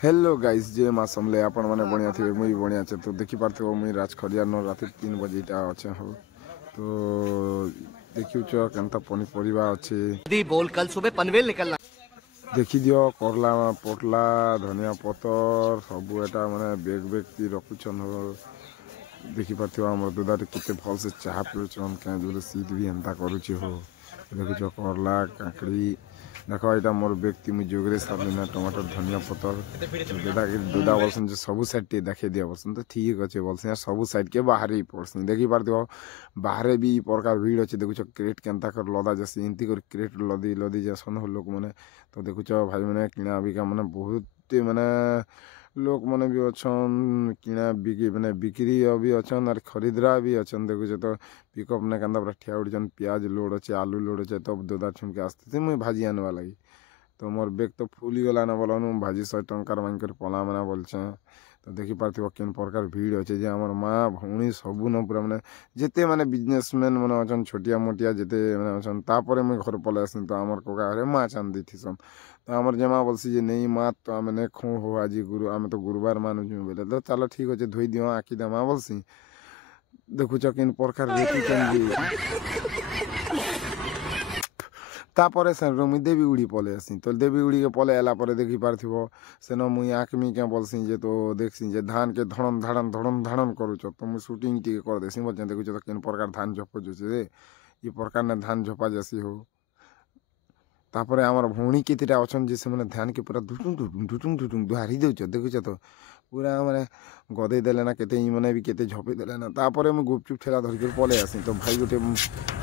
Hello guys जे माँ समले आपण मैंने बढ़िया थे मुई बढ़िया छे। तो देखी पार्थ मुई राजखरिया न रात 3 बजे अच्छे हो तो देखियो केनता पनीपरिया अच्छे बोल कल सुबह पनवेल निकलना। देखी दियो करला पोटला धनिया पतर सबू एटा माने बेग बेग ती रखुछन हो। देखी पार्थिव आम दुदारे केते भल से चाह पिउछन क्या जो सीट भी एंता करुची हो। देखुछ करला काकड़ी देख यहाँ मोर व्यक्ति मुझे जोगरे सारे टमाटर धनिया पतर दुदा दुदा बोलसन जो सबू साइड टे देखे दिया बोलसन तो ठीक अच्छे बोलसन सबू साइड के बाहर ही पड़सन देखी पार्थिव बाहर भी प्रकार भीड़ अच्छे। देखुछ क्रेट केनता कर लदा जैसे एमती कर क्रेट लदी लदी जैसन हो लोक मैंने तो देखुछ भाई मैंने किना बिका मैंने बहुत मैंने लोक मैंने भी अच्छन किना बिकी मैंने बिक्री भी अच्छन और खरीदरा भी अच्छन। देखुछ तो पिकअप ने कंदा पूरा ठिया उड़न प्याज लोड अच्छे आलू लोड अच्छे तब दोदार छुमके आसते मुझे भाजी आने लगी तो मोर बेग तो फुल ही गला ना बोला भाजी 100 टंकार मांग कर पला मना बोलचे। तो देखी पार्थिव केन प्रकार भीड़ अच्छे जे आमर माँ भौणी सबू न पूरा मैंने जिते मैंने बिजनेसमैन मैंने अच्छन छोटिया मोटिया जिते मैंने अच्छन तापर मुझे घर पलै आसन तो आमर कोका अरे माँ चांद थीसन तो आमर जमा बोलसी जे नहीं माँ तो आम ने खो हो आज गुरु आम तो गुरुवार मानुछु बोले तो चलो ठीक अच्छे धोई दियो आखी दे माँ बोलसी देखुच केन प्रकार तापर से मुई देवी उड़ी पलै आसी तो देवी उड़ी के पलै आला पर देखी पार्थिव सेन मुई आकमी क्या बोलसी जे तो देखसी जे धान के धड़न धाड़न करुच तो मुई शूटिंग टी कर देसी बोलचे देखुच तो केन प्रकार धान झप जे ये प्रकार ने धान झपा जैसी हो। तापर आमर भौणी केतेटा अच्छन जे से ध्यान के पूरा ढुटुंग दुहारी देउछ देखुछ तो पूरा माने गदे देले ना केते मैंने भी केते झपे देले ना तापर मुई गुपचुप ठेला धर कर पलै आसी तो भाई गोटे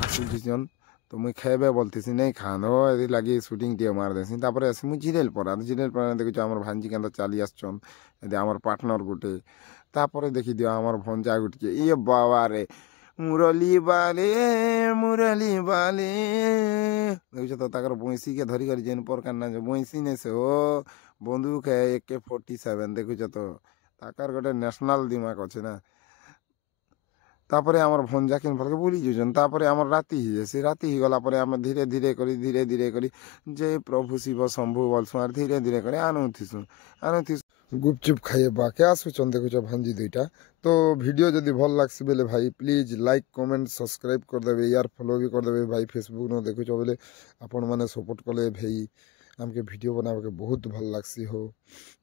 आसुछन तो मुई खेबे बोलती नहीं खानो ये लगे शूटिंग टे मार देसी तापर आसी मुई जिरेल पड़ा देखुछ आमर भांजी के चली आसछन यदि आमर पार्टनर गोटे तापर देखी दियो आमर भंजा गुटके ये बाबा रे मुरली बाले देखुछ तो ताकर बंसी के धरी कर जेन प्रकार ना बंसी ने से हो बंदूक है AK-47 देखुछ तो ताकर गोटे नेशनल दिमाग अच्छे ना। तापरे आमर भंजा केन भलके बुली जुजन तापरे आमर राति ही जैसे राति ही गला परे आम धीरे धीरे करी जय प्रभु शिव शंभु बोलसुँ धीरे धीरे करी आनुथिसु गुपचुप खाइए बाके आसुचन देखुछ भांजी दुईटा। तो वीडियो जदि भल लागसी बेले भाई प्लीज लाइक कमेंट सब्सक्राइब कर देबे यार फॉलो भी कर देबे भाई फेसबुक न देखुछ बेले आपण माने सपोर्ट कले भाई आमके वीडियो बनावे के बहुत भल लागसी हो।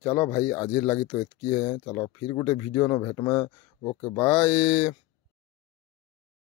चलो भाई आज लगी तो एतकी है चलो फिर गोटे वीडियो न भेटमा ओके बाय।